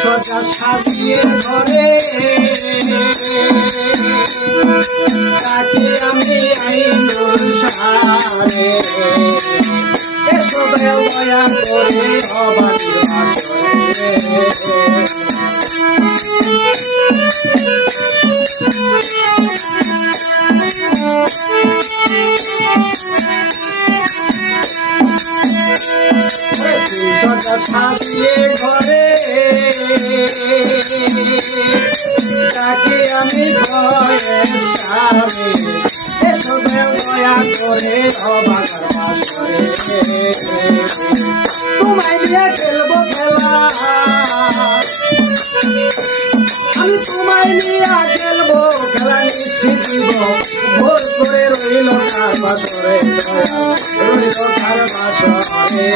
সজা সাজিয়ে ঘরে তাকে আমি আইনুল সারে এসো দয়াল দয়া করে অবাধি সজা সাজিয়ে ঘরে তাকে আমি ভয়ে সারে এসো দয়া করে অবাধি তোমায় নিয়ে খেলবো খেলা আমি তোমায় নিয়ে খেলবো খেলা নিশ্চিত দিব ভোর করে রইল তার বাসরে রইল তার বাসরে